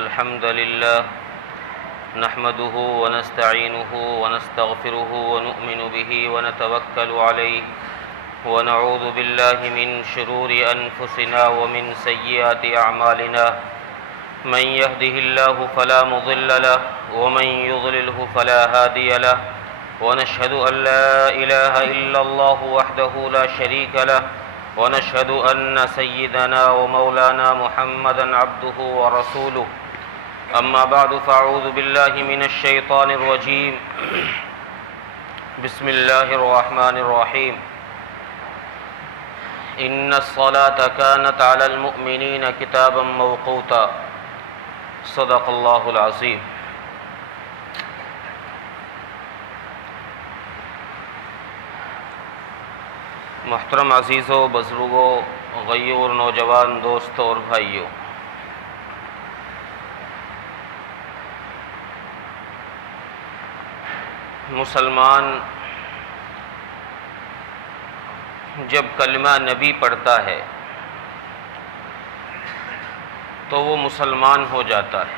الحمد لله نحمده ونستعينه ونستغفره ونؤمن به ونتوكل عليه ونعوذ بالله من شرور أنفسنا ومن سيئات أعمالنا من يهده الله فلا مضل له ومن يضلله فلا هادي له ونشهد أن لا إله إلا الله وحده لا شريك له ونشهد أن سيدنا ومولانا محمدا عبده ورسوله أما بعد فأعوذ بالله من الشيطان الرجيم بسم الله الرحمن الرحيم إن الصلاة كانت على المؤمنين كتابا موقوتا صدق الله العظيم. محترم عزیزوں، بزرگوں، غیور نوجوان دوستوں اور بھائیوں، مسلمان جب کلمہ نبی پڑھتا ہے تو وہ مسلمان ہو جاتا ہے،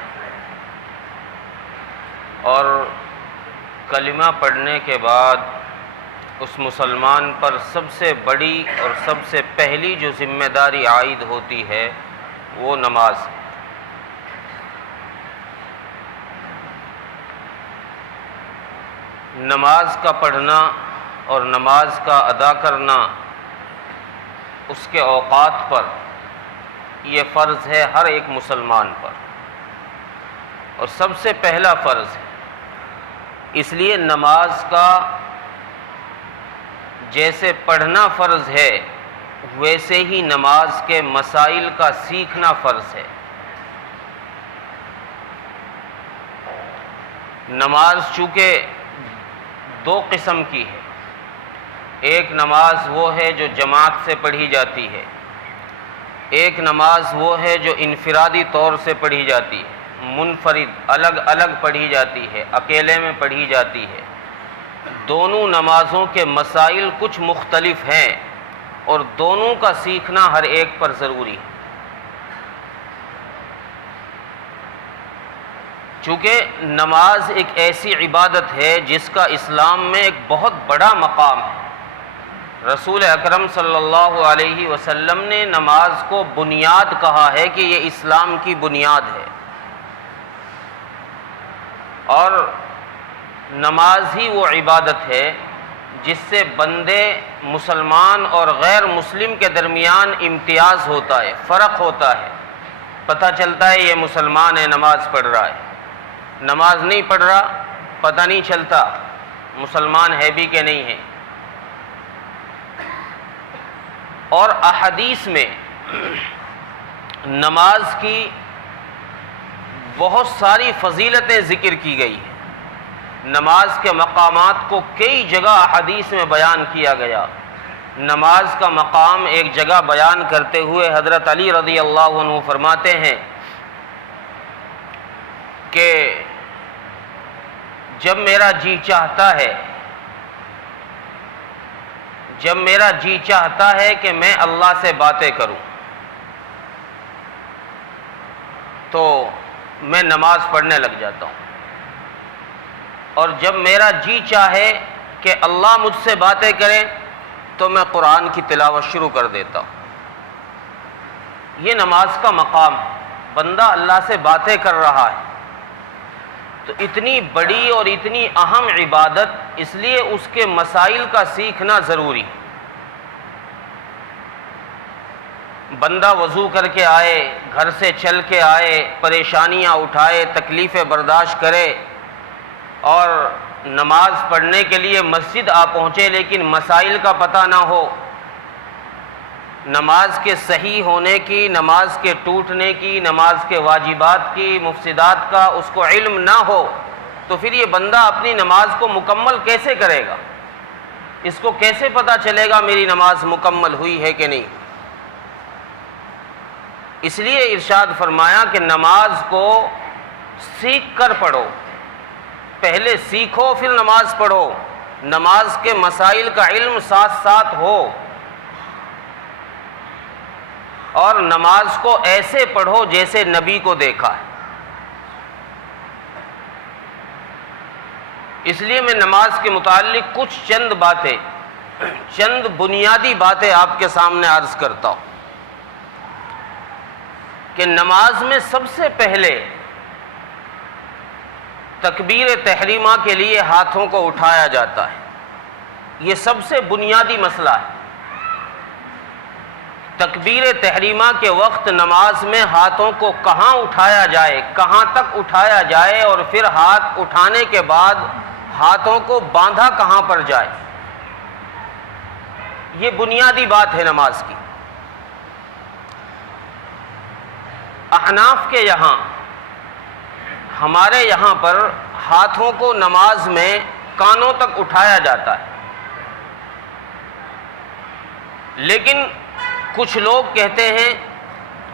اور کلمہ پڑھنے کے بعد اس مسلمان پر سب سے بڑی اور سب سے پہلی جو ذمہ داری عائد ہوتی ہے وہ نماز ہے۔ نماز کا پڑھنا اور نماز کا ادا کرنا اس کے اوقات پر یہ فرض ہے ہر ایک مسلمان پر، اور سب سے پہلا فرض ہے۔ اس لیے نماز کا جیسے پڑھنا فرض ہے ویسے ہی نماز کے مسائل کا سیکھنا فرض ہے۔ نماز چونکہ دو قسم کی ہے، ایک نماز وہ ہے جو جماعت سے پڑھی جاتی ہے، ایک نماز وہ ہے جو انفرادی طور سے پڑھی جاتی ہے، منفرد الگ الگ پڑھی جاتی ہے، اکیلے میں پڑھی جاتی ہے۔ دونوں نمازوں کے مسائل کچھ مختلف ہیں اور دونوں کا سیکھنا ہر ایک پر ضروری ہے۔ چونکہ نماز ایک ایسی عبادت ہے جس کا اسلام میں ایک بہت بڑا مقام ہے۔ رسول اکرم صلی اللہ علیہ وسلم نے نماز کو بنیاد کہا ہے کہ یہ اسلام کی بنیاد ہے، اور نماز ہی وہ عبادت ہے جس سے بندے مسلمان اور غیر مسلم کے درمیان امتیاز ہوتا ہے، فرق ہوتا ہے، پتہ چلتا ہے یہ مسلمان ہے، نماز پڑھ رہا ہے، نماز نہیں پڑھ رہا پتہ نہیں چلتا مسلمان ہے بھی کہ نہیں ہے۔ اور احادیث میں نماز کی بہت ساری فضیلتیں ذکر کی گئی ہیں، نماز کے مقامات کو کئی جگہ احادیث میں بیان کیا گیا۔ نماز کا مقام ایک جگہ بیان کرتے ہوئے حضرت علی رضی اللہ عنہ فرماتے ہیں کہ جب میرا جی چاہتا ہے کہ میں اللہ سے باتیں کروں تو میں نماز پڑھنے لگ جاتا ہوں، اور جب میرا جی چاہے کہ اللہ مجھ سے باتیں کرے تو میں قرآن کی تلاوت شروع کر دیتا ہوں۔ یہ نماز کا مقام ہے، بندہ اللہ سے باتیں کر رہا ہے، تو اتنی بڑی اور اتنی اہم عبادت، اس لیے اس کے مسائل کا سیکھنا ضروری۔ بندہ وضو کر کے آئے، گھر سے چل کے آئے، پریشانیاں اٹھائے، تکلیفیں برداشت کرے، اور نماز پڑھنے کے لیے مسجد آ پہنچے لیکن مسائل کا پتہ نہ ہو، نماز کے صحیح ہونے کی، نماز کے ٹوٹنے کی، نماز کے واجبات کی، مفسدات کا اس کو علم نہ ہو، تو پھر یہ بندہ اپنی نماز کو مکمل کیسے کرے گا؟ اس کو کیسے پتہ چلے گا میری نماز مکمل ہوئی ہے کہ نہیں؟ اس لیے ارشاد فرمایا کہ نماز کو سیکھ کر پڑھو، پہلے سیکھو پھر نماز پڑھو، نماز کے مسائل کا علم ساتھ ساتھ ہو، اور نماز کو ایسے پڑھو جیسے نبی کو دیکھا ہے۔ اس لیے میں نماز کے متعلق کچھ چند بنیادی باتیں آپ کے سامنے عرض کرتا ہوں کہ نماز میں سب سے پہلے تکبیر تحریمہ کے لیے ہاتھوں کو اٹھایا جاتا ہے۔ یہ سب سے بنیادی مسئلہ ہے۔ تکبیر تحریمہ کے وقت نماز میں ہاتھوں کو کہاں اٹھایا جائے، کہاں تک اٹھایا جائے، اور پھر ہاتھ اٹھانے کے بعد ہاتھوں کو باندھا کہاں پر جائے، یہ بنیادی بات ہے نماز کی۔ احناف کے یہاں، ہمارے یہاں پر ہاتھوں کو نماز میں کانوں تک اٹھایا جاتا ہے، لیکن کچھ لوگ کہتے ہیں،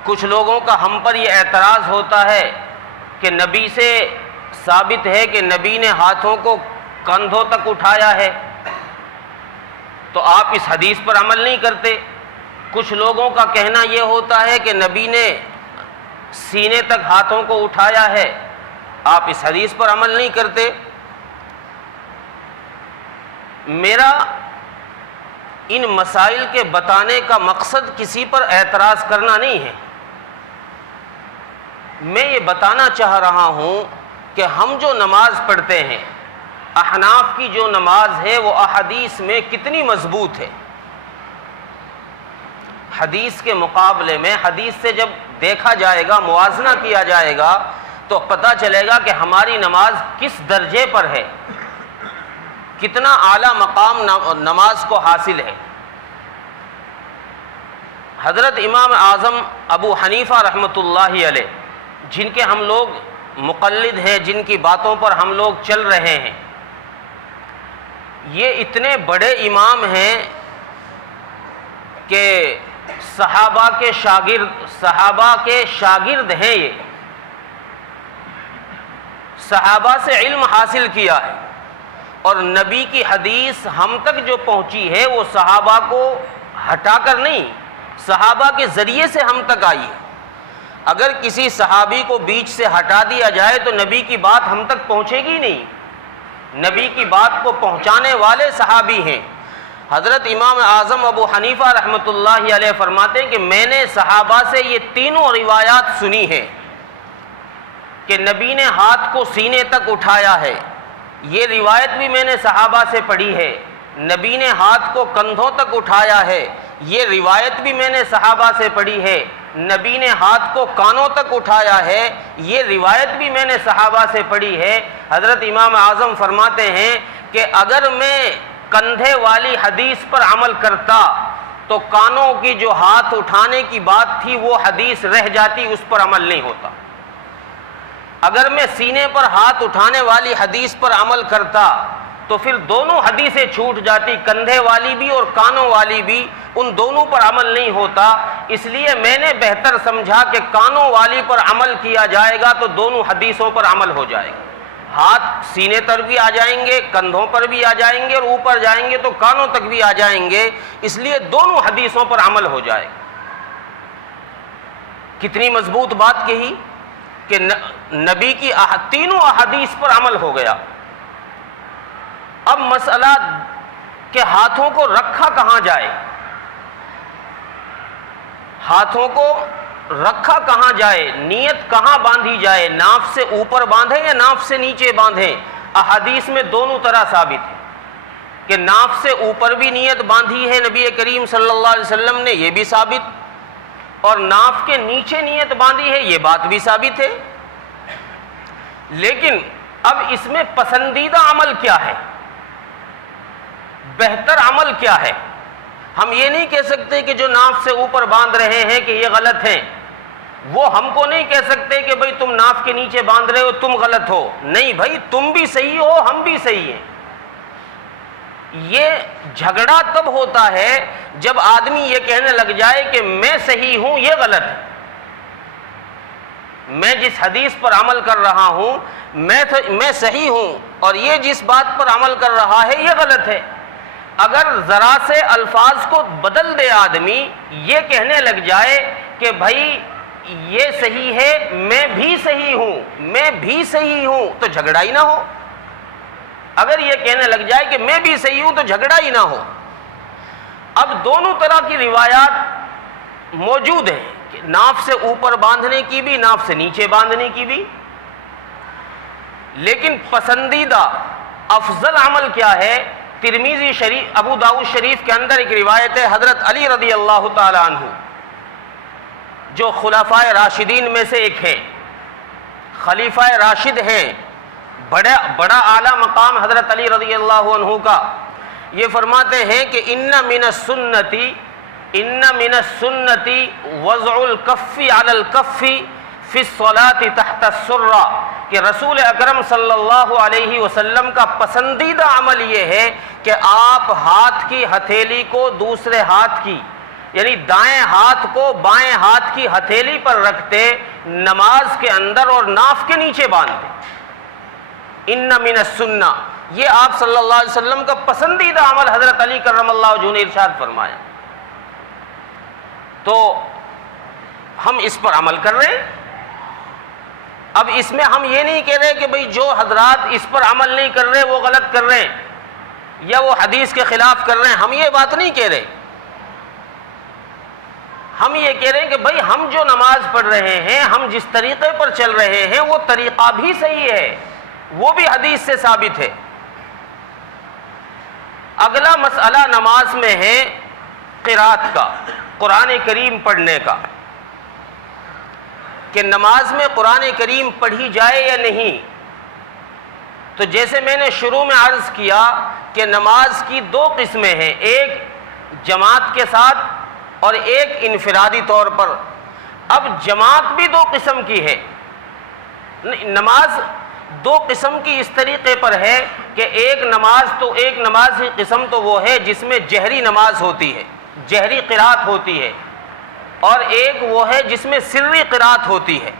کچھ لوگوں کا ہم پر یہ اعتراض ہوتا ہے کہ نبی سے ثابت ہے کہ نبی نے ہاتھوں کو کندھوں تک اٹھایا ہے، تو آپ اس حدیث پر عمل نہیں کرتے۔ کچھ لوگوں کا کہنا یہ ہوتا ہے کہ نبی نے سینے تک ہاتھوں کو اٹھایا ہے، آپ اس حدیث پر عمل نہیں کرتے۔ میرا ان مسائل کے بتانے کا مقصد کسی پر اعتراض کرنا نہیں ہے، میں یہ بتانا چاہ رہا ہوں کہ ہم جو نماز پڑھتے ہیں، احناف کی جو نماز ہے وہ احادیث میں کتنی مضبوط ہے۔ حدیث کے مقابلے میں، حدیث سے جب دیکھا جائے گا، موازنہ کیا جائے گا، تو پتہ چلے گا کہ ہماری نماز کس درجے پر ہے، کتنا اعلیٰ مقام نماز کو حاصل ہے۔ حضرت امام اعظم ابو حنیفہ رحمۃ اللہ علیہ، جن کے ہم لوگ مقلد ہیں، جن کی باتوں پر ہم لوگ چل رہے ہیں، یہ اتنے بڑے امام ہیں کہ صحابہ کے شاگرد ہیں، یہ صحابہ سے علم حاصل کیا ہے، اور نبی کی حدیث ہم تک جو پہنچی ہے وہ صحابہ کو ہٹا کر نہیں، صحابہ کے ذریعے سے ہم تک آئی ہے۔ اگر کسی صحابی کو بیچ سے ہٹا دیا جائے تو نبی کی بات ہم تک پہنچے گی نہیں، نبی کی بات کو پہنچانے والے صحابی ہیں۔ حضرت امام اعظم ابو حنیفہ رحمۃ اللہ علیہ فرماتے ہیں کہ میں نے صحابہ سے یہ تینوں روایات سنی ہیں کہ نبی نے ہاتھ کو سینے تک اٹھایا ہے، یہ روایت بھی میں نے صحابہ سے پڑھی ہے۔ نبی نے ہاتھ کو کندھوں تک اٹھایا ہے، یہ روایت بھی میں نے صحابہ سے پڑھی ہے۔ نبی نے ہاتھ کو کانوں تک اٹھایا ہے، یہ روایت بھی میں نے صحابہ سے پڑھی ہے۔ حضرت امام اعظم فرماتے ہیں کہ اگر میں کندھے والی حدیث پر عمل کرتا تو کانوں کی جو ہاتھ اٹھانے کی بات تھی وہ حدیث رہ جاتی، اس پر عمل نہیں ہوتا۔ اگر میں سینے پر ہاتھ اٹھانے والی حدیث پر عمل کرتا تو پھر دونوں حدیثیں چھوٹ جاتی، کندھے والی بھی اور کانوں والی بھی، ان دونوں پر عمل نہیں ہوتا۔ اس لیے میں نے بہتر سمجھا کہ کانوں والی پر عمل کیا جائے گا تو دونوں حدیثوں پر عمل ہو جائے گا، ہاتھ سینے پر بھی آ جائیں گے، کندھوں پر بھی آ جائیں گے، اور اوپر جائیں گے تو کانوں تک بھی آ جائیں گے، اس لیے دونوں حدیثوں پر عمل ہو جائے گا۔ کتنی مضبوط بات کہی کہ نبی کی تینوں احادیث پر عمل ہو گیا۔ اب مسئلہ کہ ہاتھوں کو رکھا کہاں جائے، ہاتھوں کو رکھا کہاں جائے، نیت کہاں باندھی جائے، ناف سے اوپر باندھیں یا ناف سے نیچے باندھیں، احادیث میں دونوں طرح ثابت ہے کہ ناف سے اوپر بھی نیت باندھی ہے نبی کریم صلی اللہ علیہ وسلم نے، یہ بھی ثابت، اور ناف کے نیچے نیت باندھی ہے، یہ بات بھی ثابت ہے۔ لیکن اب اس میں پسندیدہ عمل کیا ہے، بہتر عمل کیا ہے؟ ہم یہ نہیں کہہ سکتے کہ جو ناف سے اوپر باندھ رہے ہیں کہ یہ غلط ہیں، وہ ہم کو نہیں کہہ سکتے کہ بھئی تم ناف کے نیچے باندھ رہے ہو تم غلط ہو، نہیں بھائی تم بھی صحیح ہو ہم بھی صحیح ہیں۔ یہ جھگڑا تب ہوتا ہے جب آدمی یہ کہنے لگ جائے کہ میں صحیح ہوں یہ غلط ہے، میں جس حدیث پر عمل کر رہا ہوں میں صحیح ہوں اور یہ جس بات پر عمل کر رہا ہے یہ غلط ہے۔ اگر ذرا سے الفاظ کو بدل دے آدمی، یہ کہنے لگ جائے کہ بھائی یہ صحیح ہے میں بھی صحیح ہوں، میں بھی صحیح ہوں، تو جھگڑا ہی نہ ہو۔ اگر یہ کہنے لگ جائے کہ میں بھی صحیح ہوں تو جھگڑا ہی نہ ہو۔ اب دونوں طرح کی روایات موجود ہیں کہ ناف سے اوپر باندھنے کی بھی، ناف سے نیچے باندھنے کی بھی، لیکن پسندیدہ افضل عمل کیا ہے؟ ترمذی شریف، ابو داؤد شریف کے اندر ایک روایت ہے حضرت علی رضی اللہ تعالی عنہ، جو خلفائے راشدین میں سے ایک ہے، خلیفہ راشد ہیں، بڑا اعلیٰ مقام حضرت علی رضی اللہ عنہ کا۔ یہ فرماتے ہیں کہ ان من السنتی وضع الکف علی الکف فی الصلاة تحت السرہ، کہ رسول اکرم صلی اللہ علیہ وسلم کا پسندیدہ عمل یہ ہے کہ آپ ہاتھ کی ہتھیلی کو دوسرے ہاتھ کی، یعنی دائیں ہاتھ کو بائیں ہاتھ کی ہتھیلی پر رکھتے نماز کے اندر اور ناف کے نیچے باندھتے۔ ان من السنہ، یہ آپ صلی اللہ علیہ وسلم کا پسندیدہ عمل حضرت علی کرم اللہ وجہہ نے ارشاد فرمایا، تو ہم اس پر عمل کر رہے ہیں۔ اب اس میں ہم یہ نہیں کہہ رہے کہ بھئی جو حضرات اس پر عمل نہیں کر رہے وہ غلط کر رہے ہیں یا وہ حدیث کے خلاف کر رہے ہیں، ہم یہ بات نہیں کہہ رہے۔ ہم یہ کہہ رہے ہیں کہ بھئی ہم جو نماز پڑھ رہے ہیں، ہم جس طریقے پر چل رہے ہیں وہ طریقہ بھی صحیح ہے، وہ بھی حدیث سے ثابت ہے۔ اگلا مسئلہ نماز میں ہے قرات کا، قرآن کریم پڑھنے کا، کہ نماز میں قرآن کریم پڑھی جائے یا نہیں۔ تو جیسے میں نے شروع میں عرض کیا کہ نماز کی دو قسمیں ہیں، ایک جماعت کے ساتھ اور ایک انفرادی طور پر۔ اب جماعت بھی دو قسم کی ہے، نماز دو قسم کی اس طریقے پر ہے کہ ایک نماز کی قسم تو وہ ہے جس میں جہری نماز ہوتی ہے، جہری قرات ہوتی ہے، اور ایک وہ ہے جس میں سری قرات ہوتی ہے۔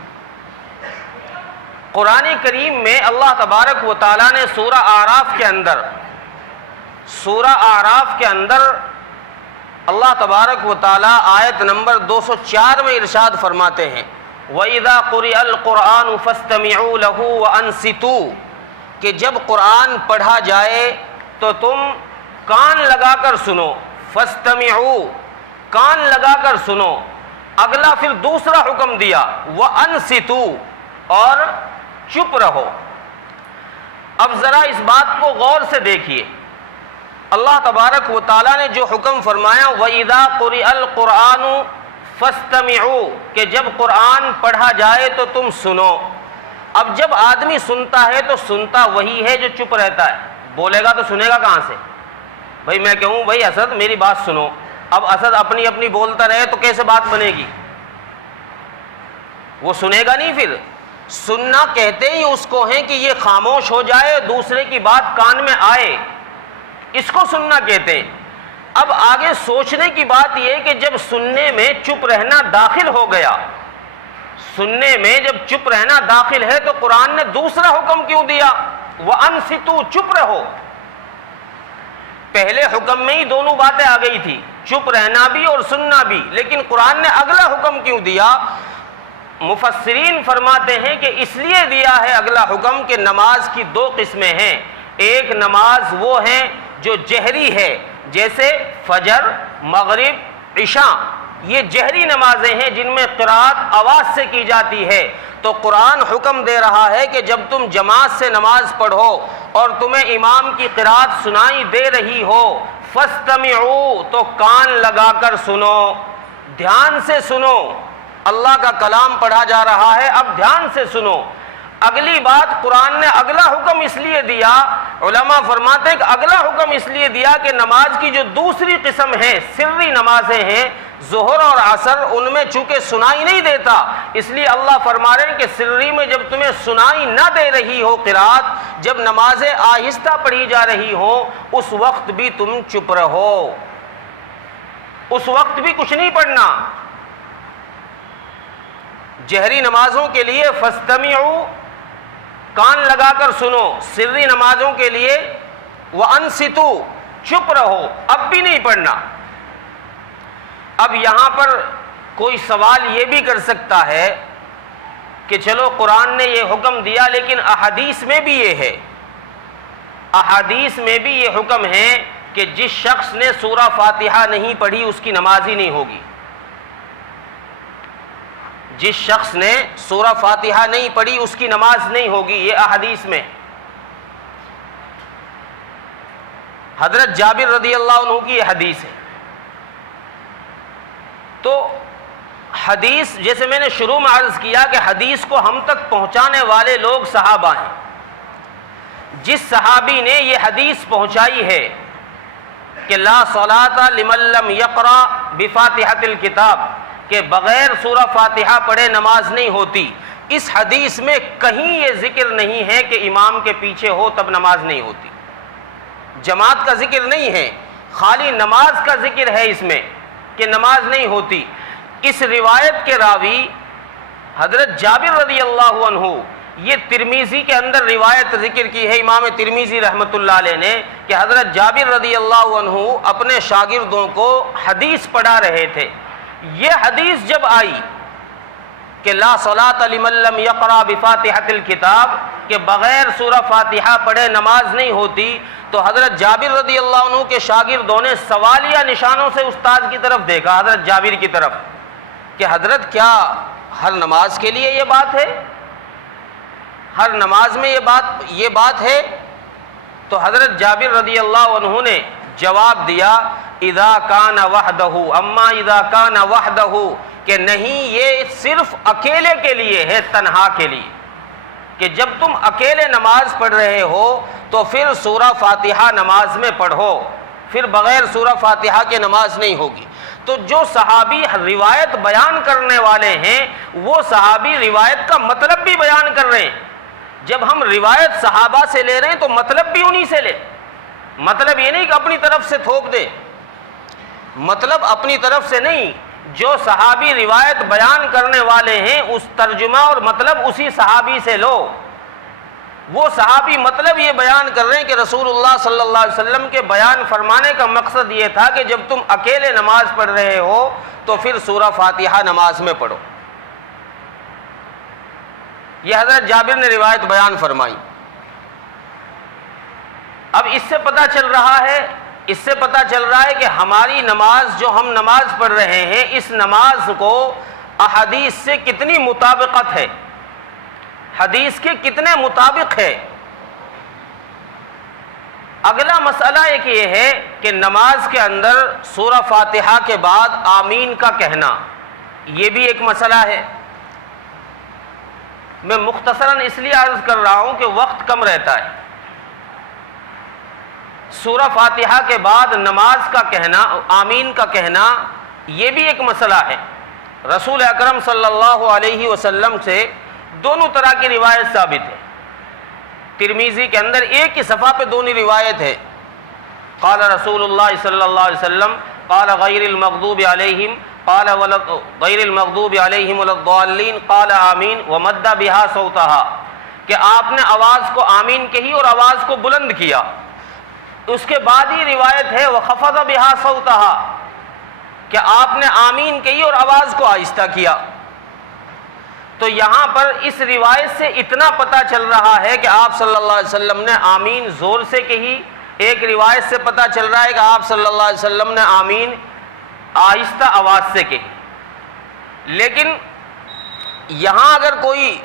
قرآن کریم میں اللہ تبارک و تعالیٰ نے سورہ اعراف کے اندر اللہ تبارک و تعالیٰ آیت نمبر 204 میں ارشاد فرماتے ہیں وَإِذَا قُرِئَ الْقُرْآنُ فَاسْتَمِعُوا لَهُ وَأَنصِتُوا، کہ جب قرآن پڑھا جائے تو تم کان لگا کر سنو، فَاسْتَمِعُوا، کان لگا کر سنو۔ اگلا پھر دوسرا حکم دیا وَأَنصِتُوا، اور چپ رہو۔ اب ذرا اس بات کو غور سے دیکھیے، اللہ تبارک و تعالیٰ نے جو حکم فرمایا وَإِذَا قُرِئَ الْقُرْآنُ فَاسْتَمِعُوا، کہ جب قرآن پڑھا جائے تو تم سنو۔ اب جب آدمی سنتا ہے تو سنتا وہی ہے جو چپ رہتا ہے، بولے گا تو سنے گا کہاں سے؟ بھائی میں کہوں بھائی اسد میری بات سنو، اب اسد اپنی اپنی بولتا رہے تو کیسے بات بنے گی؟ وہ سنے گا نہیں۔ پھر سننا کہتے ہی اس کو ہیں کہ یہ خاموش ہو جائے، دوسرے کی بات کان میں آئے، اس کو سننا کہتے ہیں۔ اب آگے سوچنے کی بات یہ کہ جب سننے میں چپ رہنا داخل ہو گیا، سننے میں جب چپ رہنا داخل ہے تو قرآن نے دوسرا حکم کیوں دیا وَأَنصِتُوا، چپ رہو؟ پہلے حکم میں ہی دونوں باتیں آ گئی تھی، چپ رہنا بھی اور سننا بھی، لیکن قرآن نے اگلا حکم کیوں دیا؟ مفسرین فرماتے ہیں کہ اس لیے دیا ہے اگلا حکم کہ نماز کی دو قسمیں ہیں، ایک نماز وہ ہے جو جہری ہے، جیسے فجر، مغرب، عشاء، یہ جہری نمازیں ہیں جن میں قرات آواز سے کی جاتی ہے۔ تو قرآن حکم دے رہا ہے کہ جب تم جماعت سے نماز پڑھو اور تمہیں امام کی قرات سنائی دے رہی ہو فاستمعوا، تو کان لگا کر سنو، دھیان سے سنو۔ اللہ کا کلام پڑھا جا رہا ہے، اب دھیان سے سنو۔ اگلی بات قرآن نے اگلا حکم اس لیے دیا، علماء فرماتے ہیں کہ اگلا حکم اس لیے دیا کہ نماز کی جو دوسری قسم ہے، سری نمازیں ہیں، ظہر اور عصر، ان میں چونکہ سنائی نہیں دیتا، اس لیے اللہ فرما رہے ہیں کہ سری میں جب تمہیں سنائی نہ دے رہی ہو قرات، جب نمازیں آہستہ پڑھی جا رہی ہوں، اس وقت بھی تم چپ رہو، اس وقت بھی کچھ نہیں پڑھنا۔ جہری نمازوں کے لیے فاستمعوا، کان لگا کر سنو، سری نمازوں کے لیے وَأَنصِتُوا، چپ رہو، اب بھی نہیں پڑھنا۔ اب یہاں پر کوئی سوال یہ بھی کر سکتا ہے کہ چلو قرآن نے یہ حکم دیا لیکن احادیث میں بھی یہ ہے، احادیث میں بھی یہ حکم ہے کہ جس شخص نے سورہ فاتحہ نہیں پڑھی اس کی نماز ہی نہیں ہوگی. جس شخص نے سورہ فاتحہ نہیں پڑھی اس کی نماز نہیں ہوگی، یہ احادیث میں. حضرت جابر رضی اللہ عنہ کی یہ حدیث ہے. تو حدیث، جیسے میں نے شروع میں عرض کیا کہ حدیث کو ہم تک پہنچانے والے لوگ صحابہ ہیں. جس صحابی نے یہ حدیث پہنچائی ہے کہ لا صلاۃ لمن لم یقرأ بفاتحۃ الکتاب، کہ بغیر سورہ فاتحہ پڑھے نماز نہیں ہوتی، اس حدیث میں کہیں یہ ذکر نہیں ہے کہ امام کے پیچھے ہو تب نماز نہیں ہوتی. جماعت کا ذکر نہیں ہے، خالی نماز کا ذکر ہے اس میں کہ نماز نہیں ہوتی. اس روایت کے راوی حضرت جابر رضی اللہ عنہ، یہ ترمذی کے اندر روایت ذکر کی ہے امام ترمذی رحمۃ اللہ علیہ نے کہ حضرت جابر رضی اللہ عنہ اپنے شاگردوں کو حدیث پڑھا رہے تھے. یہ حدیث جب آئی کہ لا صلاۃ لمن لم یقرأ بفاتحۃ الکتاب، کہ بغیر سورہ فاتحہ پڑھے نماز نہیں ہوتی، تو حضرت جابر رضی اللہ عنہ کے شاگردوں نے سوالیہ نشانوں سے استاد کی طرف دیکھا، حضرت جابر کی طرف، کہ حضرت کیا ہر نماز کے لیے یہ بات ہے؟ ہر نماز میں یہ بات ہے؟ تو حضرت جابر رضی اللہ عنہ نے جواب دیا اذا کان وحدہ، اما اذا کان وحدہ، کہ نہیں، یہ صرف اکیلے کے لیے ہے، تنہا کے لیے، کہ جب تم اکیلے نماز پڑھ رہے ہو تو پھر سورہ فاتحہ نماز میں پڑھو، پھر بغیر سورہ فاتحہ کے نماز نہیں ہوگی. تو جو صحابی روایت بیان کرنے والے ہیں وہ صحابی روایت کا مطلب بھی بیان کر رہے ہیں. جب ہم روایت صحابہ سے لے رہے ہیں تو مطلب بھی انہی سے لے. مطلب یہ نہیں کہ اپنی طرف سے تھوک دے، مطلب اپنی طرف سے نہیں، جو صحابی روایت بیان کرنے والے ہیں اس ترجمہ اور مطلب اسی صحابی سے لو. وہ صحابی مطلب یہ بیان کر رہے ہیں کہ رسول اللہ صلی اللہ علیہ وسلم کے بیان فرمانے کا مقصد یہ تھا کہ جب تم اکیلے نماز پڑھ رہے ہو تو پھر سورہ فاتحہ نماز میں پڑھو. یہ حضرت جابر نے روایت بیان فرمائی. اب اس سے پتہ چل رہا ہے کہ ہماری نماز، جو ہم نماز پڑھ رہے ہیں، اس نماز کو احادیث سے کتنی مطابقت ہے، حدیث کے کتنے مطابق ہے. اگلا مسئلہ ایک یہ ہے کہ نماز کے اندر سورہ فاتحہ کے بعد آمین کا کہنا، یہ بھی ایک مسئلہ ہے. میں مختصراً اس لیے عرض کر رہا ہوں کہ وقت کم رہتا ہے. سورہ فاتحہ کے بعد نماز کا کہنا، آمین کا کہنا، یہ بھی ایک مسئلہ ہے. رسول اکرم صلی اللہ علیہ وسلم سے دونوں طرح کی روایت ثابت ہے. ترمذی کے اندر ایک ہی صفحہ پہ دونوں روایت ہے. قال رسول اللہ صلی اللہ علیہ وسلم قال غیر المغضوب علیہم قال غیر المغضوب علیہم ولا الضالین قال آمین ومد بہا صوتہا، کہ آپ نے آواز کو آمین کہی اور آواز کو بلند کیا. اس کے بعد ہی روایت ہے وخفض بہا صوتہا، کہ آپ نے آمین کہی اور آواز کو آہستہ کیا. تو یہاں پر اس روایت سے اتنا پتہ چل رہا ہے کہ آپ صلی اللہ علیہ وسلم نے آمین زور سے کہی. ایک روایت سے پتہ چل رہا ہے کہ آپ صلی اللہ علیہ وسلم نے آمین آہستہ آواز سے کہی. لیکن یہاں اگر کوئی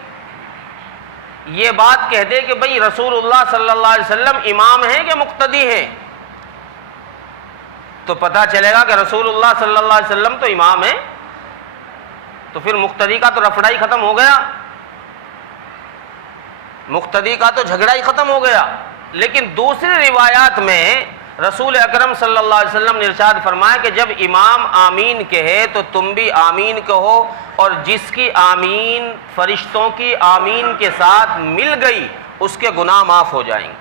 یہ بات کہہ دے کہ بھئی رسول اللہ صلی اللہ علیہ وسلم امام ہیں کہ مقتدی ہیں، تو پتہ چلے گا کہ رسول اللہ صلی اللہ علیہ وسلم تو امام ہیں، تو پھر مقتدی کا تو رفڑا ہی ختم ہو گیا، مقتدی کا تو جھگڑا ہی ختم ہو گیا. لیکن دوسری روایات میں رسول اکرم صلی اللہ علیہ وسلم نے ارشاد فرمایا کہ جب امام آمین کہے تو تم بھی آمین کہو، اور جس کی آمین فرشتوں کی آمین کے ساتھ مل گئی اس کے گناہ معاف ہو جائیں گے.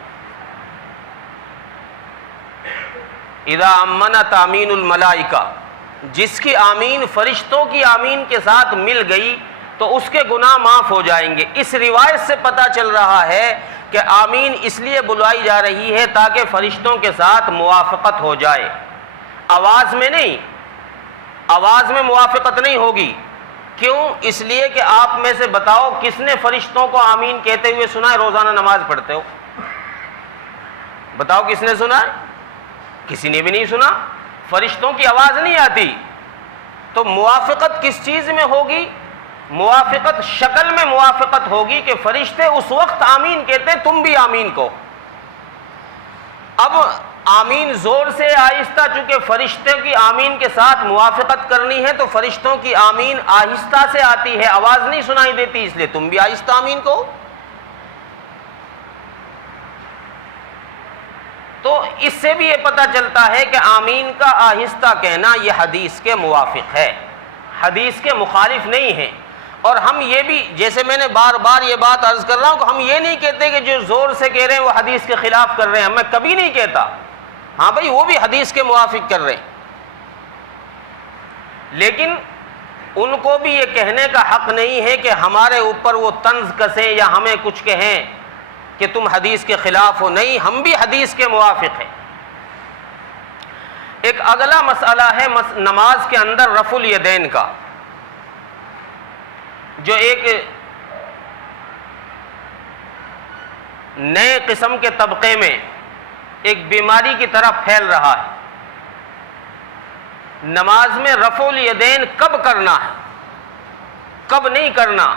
اذا امنت آمین الملائکہ، جس کی آمین فرشتوں کی آمین کے ساتھ مل گئی تو اس کے گناہ معاف ہو جائیں گے. اس روایت سے پتہ چل رہا ہے کہ آمین اس لیے بلائی جا رہی ہے تاکہ فرشتوں کے ساتھ موافقت ہو جائے، آواز میں نہیں. آواز میں موافقت نہیں ہوگی. کیوں؟ اس لیے کہ آپ میں سے بتاؤ کس نے فرشتوں کو آمین کہتے ہوئے سنا ہے روزانہ نماز پڑھتے ہو؟ بتاؤ کس نے سنا ہے؟ کسی نے بھی نہیں سنا، فرشتوں کی آواز نہیں آتی۔ تو موافقت کس چیز میں ہوگی؟ موافقت شکل میں موافقت ہوگی کہ فرشتے اس وقت آمین کہتے ہیں، تم بھی آمین کہو۔ اب آمین زور سے آہستہ، چونکہ فرشتوں کی آمین کے ساتھ موافقت کرنی ہے تو فرشتوں کی آمین آہستہ سے آتی ہے، آواز نہیں سنائی دیتی، اس لیے تم بھی آہستہ آمین کہو۔ تو اس سے بھی یہ پتہ چلتا ہے کہ آمین کا آہستہ کہنا یہ حدیث کے موافق ہے، حدیث کے مخالف نہیں ہے۔ اور ہم یہ بھی، جیسے میں نے بار بار یہ بات عرض کر رہا ہوں کہ ہم یہ نہیں کہتے کہ جو زور سے کہہ رہے ہیں وہ حدیث کے خلاف کر رہے ہیں، میں کبھی نہیں کہتا، ہاں بھائی وہ بھی حدیث کے موافق کر رہے ہیں، لیکن ان کو بھی یہ کہنے کا حق نہیں ہے کہ ہمارے اوپر وہ طنز کسیں یا ہمیں کچھ کہیں کہ تم حدیث کے خلاف ہو، نہیں، ہم بھی حدیث کے موافق ہیں۔ ایک اگلا مسئلہ ہے نماز کے اندر رفع الیدین کا، جو ایک نئے قسم کے طبقے میں ایک بیماری کی طرح پھیل رہا ہے۔ نماز میں رفع الیدین کب کرنا ہے، کب نہیں کرنا،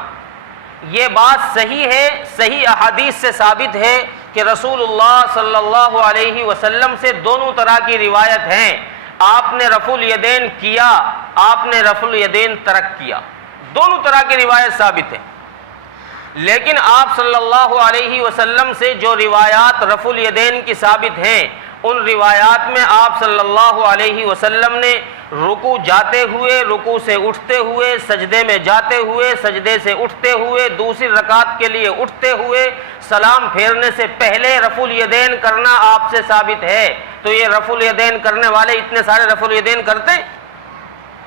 یہ بات صحیح ہے، صحیح احادیث سے ثابت ہے کہ رسول اللہ صلی اللہ علیہ وسلم سے دونوں طرح کی روایت ہیں، آپ نے رفع الیدین کیا، آپ نے رفع الیدین ترک کیا، دونوں طرح کی روایت ثابت ہے۔ لیکن آپ صلی اللہ علیہ وسلم سے جو روایات رفع الیدین کی ثابت ہیں، ان روایات میں آپ صلی اللہ علیہ وسلم نے رکوع جاتے ہوئے، رکوع سے اٹھتے ہوئے، سجدے میں جاتے ہوئے، سجدے سے اٹھتے ہوئے، دوسری رکعت کے لیے اٹھتے ہوئے، سلام پھیرنے سے پہلے رفع الیدین کرنا آپ سے ثابت ہے۔ تو یہ رفع الیدین کرنے والے اتنے سارے رفع الیدین کرتے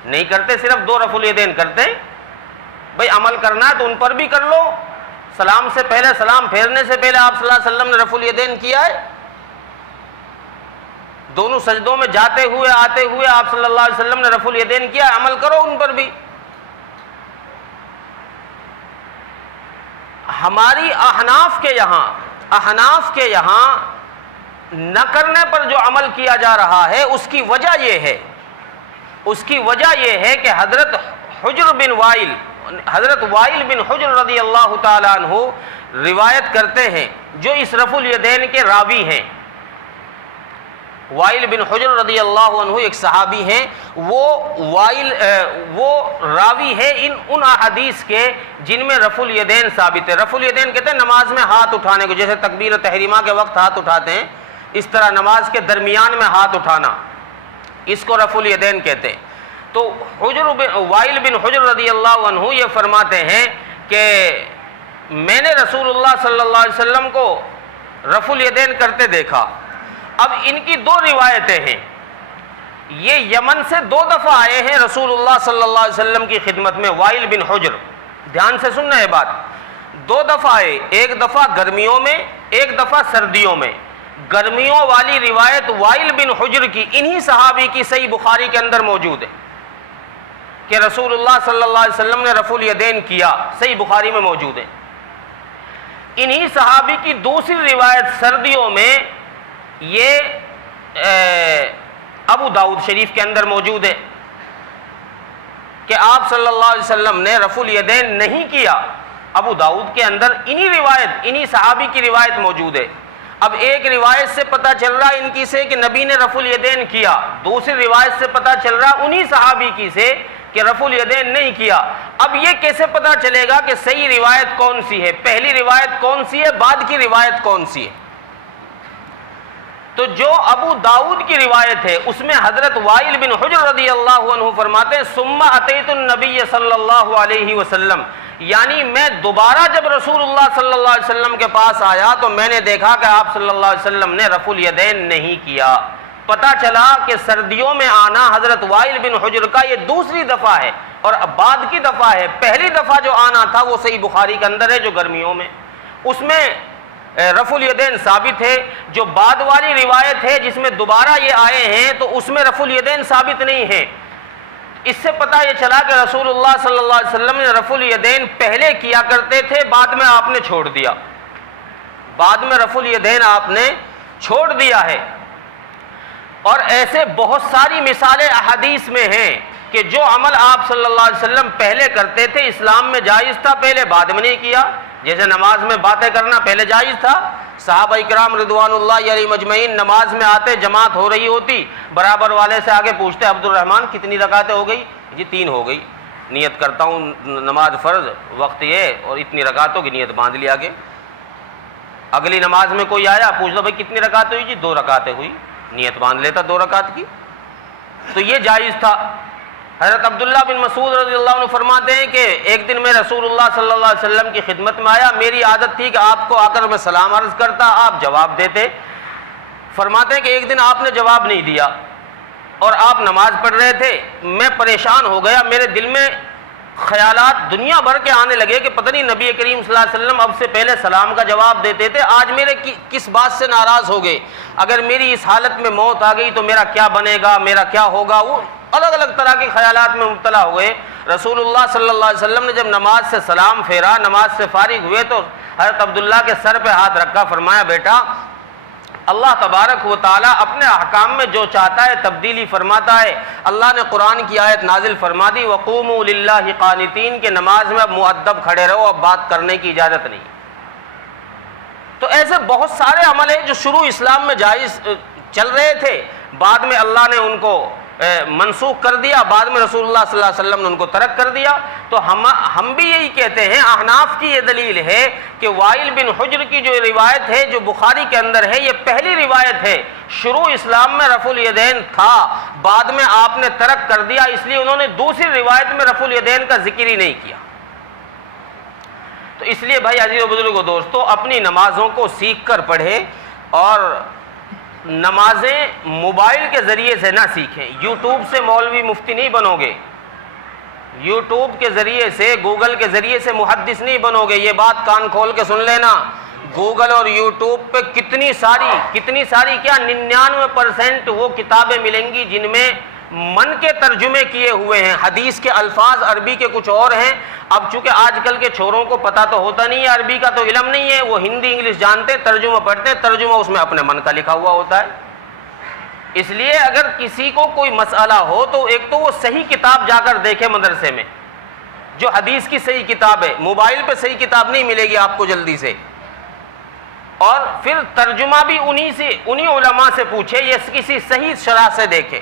نہیں کرتے، صرف 2 رفع الیدین کرتے ہیں۔ بھئی عمل کرنا ہے تو ان پر بھی کر لو، سلام سے پہلے، سلام پھیرنے سے پہلے آپ صلی اللہ علیہ وسلم نے رفع الیدین کیا ہے، دونوں سجدوں میں جاتے ہوئے آتے ہوئے آپ صلی اللہ علیہ وسلم نے رفع الیدین کیا ہے، عمل کرو ان پر بھی۔ ہماری احناف کے یہاں نہ کرنے پر جو عمل کیا جا رہا ہے اس کی وجہ یہ ہے کہ حضرت وائل بن حجر رضی اللہ تعالیٰ عنہ روایت کرتے ہیں، جو اس رفع الیدین کے راوی ہیں۔ وائل بن حجر رضی اللہ عنہ ایک صحابی ہیں، وہ راوی ہے ان احادیث کے جن میں رفع الیدین ثابت ہے۔ رفع الیدین کہتے ہیں نماز میں ہاتھ اٹھانے کو، جیسے تکبیر تحریمہ کے وقت ہاتھ اٹھاتے ہیں، اس طرح نماز کے درمیان میں ہاتھ اٹھانا، اس کو رفع الیدین کہتے ہیں۔ تو وائل بن حجر رضی اللہ عنہ یہ فرماتے ہیں کہ میں نے رسول اللہ صلی اللہ علیہ وسلم کو رفع الیدین کرتے دیکھا۔ اب ان کی 2 روایتیں ہیں، یہ یمن سے 2 دفعہ آئے ہیں رسول اللہ صلی اللہ علیہ وسلم کی خدمت میں، وائل بن حجر، دھیان سے سننا ہے بات، 2 دفعہ آئے، ایک دفعہ گرمیوں میں، ایک دفعہ سردیوں میں۔ گرمیوں والی روایت وائل بن حجر کی انہی صحابی کی صحیح بخاری کے اندر موجود ہے کہ رسول اللہ صلی اللہ علیہ وسلم نے رفع الیدین کیا، صحیح بخاری میں موجود ہے۔ انہی صحابی کی دوسری روایت سردیوں میں یہ ابو داؤد شریف کے اندر موجود ہے کہ آپ صلی اللہ علیہ وسلم نے رفع الیدین نہیں کیا۔ ابو داؤد کے اندر انہی صحابی کی روایت موجود ہے۔ اب ایک روایت سے پتہ چل رہا ان کی سے کہ نبی نے رفع الیدین کیا، دوسری روایت سے پتہ چل رہا انہی صحابی کی سے کہ رفع الیدین نہیں کیا۔ اب یہ کیسے پتہ چلے گا کہ صحیح روایت کون سی ہے، پہلی روایت کون سی ہے، بعد کی روایت کون سی ہے؟ تو جو ابو داؤد کی روایت ہے اس میں حضرت وائل بن حجر رضی اللہ عنہ فرماتے ہیں ثم اتیت النبی صلی اللہ علیہ وسلم، یعنی میں دوبارہ جب رسول اللہ صلی اللہ علیہ وسلم کے پاس آیا تو میں نے دیکھا کہ آپ صلی اللہ علیہ وسلم نے رفع الیدین نہیں کیا۔ پتہ چلا کہ سردیوں میں آنا حضرت وائل بن حجر کا یہ دوسری دفعہ ہے اور بعد کی دفعہ ہے۔ پہلی دفعہ جو آنا تھا وہ صحیح بخاری کے اندر ہے جو گرمیوں میں، اس میں رفع الیدین ثابت ہے۔ جو بعد والی روایت ہے جس میں دوبارہ یہ آئے ہیں تو اس میں رفع الیدین ثابت نہیں ہے۔ اس سے پتہ یہ چلا کہ رسول اللہ صلی اللہ علیہ وسلم نے رفع الیدین پہلے کیا کرتے تھے، بعد میں آپ نے چھوڑ دیا، بعد میں رفع الیدین آپ نے چھوڑ دیا ہے۔ اور ایسے بہت ساری مثالیں احادیث میں ہیں کہ جو عمل آپ صلی اللہ علیہ وسلم پہلے کرتے تھے اسلام میں جائز تھا، پہلے بعد میں نہیں کیا۔ جیسے نماز میں باتیں کرنا پہلے جائز تھا، صحابہ اکرام رضوان اللہ علیہم اجمعین نماز میں آتے، جماعت ہو رہی ہوتی، برابر والے سے آگے پوچھتے عبد الرحمن کتنی رکعتیں ہو گئی؟ جی 3 ہو گئی، نیت کرتا ہوں نماز فرض وقت یہ، اور اتنی رکعتوں کی نیت باندھ لیا آگے۔ اگلی نماز میں کوئی آیا، پوچھ لو بھائی کتنی رکعتیں ہوئی؟ جی 2 رکعتیں ہوئی، نیت باندھ لیتا 2 رکعت کی۔ تو یہ جائز تھا۔ حضرت عبداللہ بن مسعود رضی اللہ عنہ فرماتے ہیں کہ ایک دن میں رسول اللہ صلی اللہ علیہ وسلم کی خدمت میں آیا، میری عادت تھی کہ آپ کو آ کر میں سلام عرض کرتا، آپ جواب دیتے۔ فرماتے ہیں کہ ایک دن آپ نے جواب نہیں دیا اور آپ نماز پڑھ رہے تھے، میں پریشان ہو گیا، میرے دل میں خیالات دنیا بھر کے آنے لگے کہ پتہ نہیں نبی کریم صلی اللہ علیہ وسلم اب سے پہلے سلام کا جواب دیتے تھے، آج میرے کس بات سے ناراض ہو گئے؟ اگر میری اس حالت میں موت آ گئی تو میرا کیا بنے گا، میرا کیا ہوگا؟ وہ الگ الگ طرح کے خیالات میں مبتلا ہوئے۔ رسول اللہ صلی اللہ علیہ وسلم نے جب نماز سے سلام پھیرا، نماز سے فارغ ہوئے تو حضرت عبداللہ کے سر پہ ہاتھ رکھا، فرمایا بیٹا اللہ تبارک و تعالیٰ اپنے احکام میں جو چاہتا ہے تبدیلی فرماتا ہے۔ اللہ نے قرآن کی آیت نازل فرما دی وَقُومُوا لِلَّهِ قَانِتِينَ کہ نماز میں اب مؤدب کھڑے رہو، اب بات کرنے کی اجازت نہیں۔ تو ایسے بہت سارے عمل ہیں جو شروع اسلام میں جائز چل رہے تھے، بعد میں اللہ نے ان کو منسوخ کر دیا، بعد میں رسول اللہ صلی اللہ علیہ وسلم نے ان کو ترک کر دیا۔ تو ہم بھی یہی کہتے ہیں، احناف کی یہ دلیل ہے کہ وائل بن حجر کی جو روایت ہے جو بخاری کے اندر ہے، یہ پہلی روایت ہے۔ شروع اسلام میں رفع الیدین تھا، بعد میں آپ نے ترک کر دیا، اس لیے انہوں نے دوسری روایت میں رفع الیدین کا ذکر ہی نہیں کیا۔ تو اس لیے بھائی عزیز و بزرگو دوستو، اپنی نمازوں کو سیکھ کر پڑھے، اور نمازیں موبائل کے ذریعے سے نہ سیکھیں۔ یوٹیوب سے مولوی مفتی نہیں بنو گے، یوٹیوب کے ذریعے سے، گوگل کے ذریعے سے محدث نہیں بنو گے۔ یہ بات کان کھول کے سن لینا، گوگل اور یوٹیوب پہ کتنی ساری کیا 99% وہ کتابیں ملیں گی جن میں من کے ترجمے کیے ہوئے ہیں، حدیث کے الفاظ عربی کے کچھ اور ہیں۔ اب چونکہ آج کل کے چھوروں کو پتہ تو ہوتا نہیں ہے، عربی کا تو علم نہیں ہے، وہ ہندی انگلش جانتے، ترجمہ پڑھتے، ترجمہ اس میں اپنے من کا لکھا ہوا ہوتا ہے۔ اس لیے اگر کسی کو کوئی مسئلہ ہو تو ایک تو وہ صحیح کتاب جا کر دیکھے مدرسے میں، جو حدیث کی صحیح کتاب ہے۔ موبائل پہ صحیح کتاب نہیں ملے گی آپ کو جلدی سے، اور پھر ترجمہ بھی انہی علماء سے پوچھے، یہ کسی صحیح شرح سے دیکھے،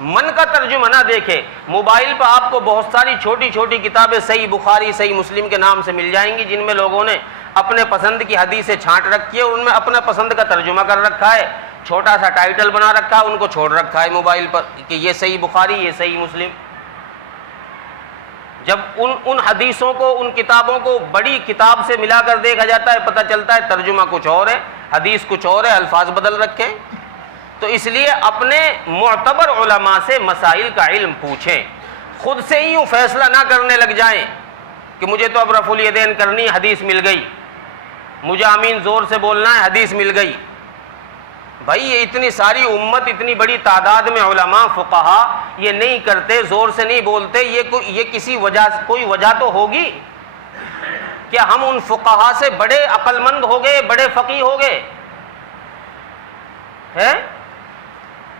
من کا ترجمہ نہ دیکھے۔ موبائل پہ آپ کو بہت ساری چھوٹی چھوٹی کتابیں صحیح بخاری صحیح مسلم کے نام سے مل جائیں گی، جن میں لوگوں نے اپنے پسند کی حدیثیں چھانٹ رکھی ہے، ان میں اپنا پسند کا ترجمہ کر رکھا ہے، چھوٹا سا ٹائٹل بنا رکھا ہے، ان کو چھوڑ رکھا ہے موبائل پر کہ یہ صحیح بخاری یہ صحیح مسلم۔ جب ان حدیثوں کو، ان کتابوں کو بڑی کتاب سے ملا کر دیکھا جاتا ہے، پتہ چلتا ہے ترجمہ کچھ اور ہے، حدیث کچھ اور ہے، الفاظ بدل رکھے۔ تو اس لیے اپنے معتبر علماء سے مسائل کا علم پوچھیں، خود سے ہی یوں فیصلہ نہ کرنے لگ جائیں کہ مجھے تو اب رفع الیدین کرنی، حدیث مل گئی، مجھے آمین زور سے بولنا ہے، حدیث مل گئی۔ بھائی یہ اتنی ساری امت، اتنی بڑی تعداد میں علماء فقہا یہ نہیں کرتے، زور سے نہیں بولتے، یہ کسی وجہ، کوئی وجہ تو ہوگی کہ ہم ان فقہا سے بڑے عقل مند ہو گئے، بڑے فقیہ ہو گئے ہے؟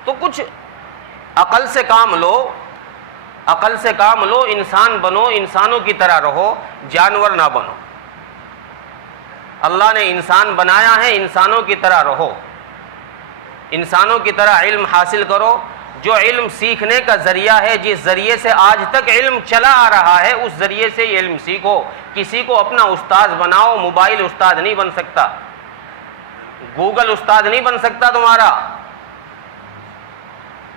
تو کچھ عقل سے کام لو، عقل سے کام لو، انسان بنو، انسانوں کی طرح رہو، جانور نہ بنو۔ اللہ نے انسان بنایا ہے، انسانوں کی طرح رہو، انسانوں کی طرح علم حاصل کرو۔ جو علم سیکھنے کا ذریعہ ہے، جس ذریعے سے آج تک علم چلا آ رہا ہے، اس ذریعے سے یہ علم سیکھو۔ کسی کو اپنا استاد بناؤ، موبائل استاد نہیں بن سکتا، گوگل استاد نہیں بن سکتا تمہارا۔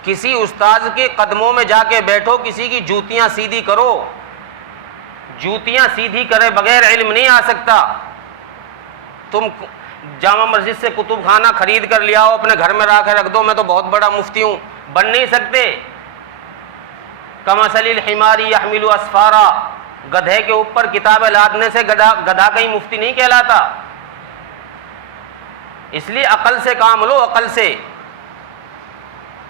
کسی استاد کے قدموں میں جا کے بیٹھو، کسی کی جوتیاں سیدھی کرو، جوتیاں سیدھی کرے بغیر علم نہیں آ سکتا۔ تم جامع مسجد سے کتب خانہ خرید کر لے آؤ، اپنے گھر میں لا کے رکھ دو، میں تو بہت بڑا مفتی ہوں، بن نہیں سکتے۔ کمثل الحمار یحمل اسفارا، گدھے کے اوپر کتابیں لادنے سے گدھا کہیں مفتی نہیں کہلاتا۔ اس لیے عقل سے کام لو، عقل سے۔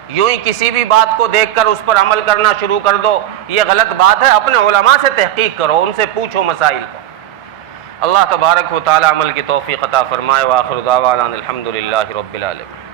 یوں ہی کسی بھی بات کو دیکھ کر اس پر عمل کرنا شروع کر دو، یہ غلط بات ہے۔ اپنے علماء سے تحقیق کرو، ان سے پوچھو مسائل کو۔ اللہ تبارک و تعالی عمل کی توفیق عطا فرمائے۔ وآخر دعوانا الحمد للہ رب العالمین۔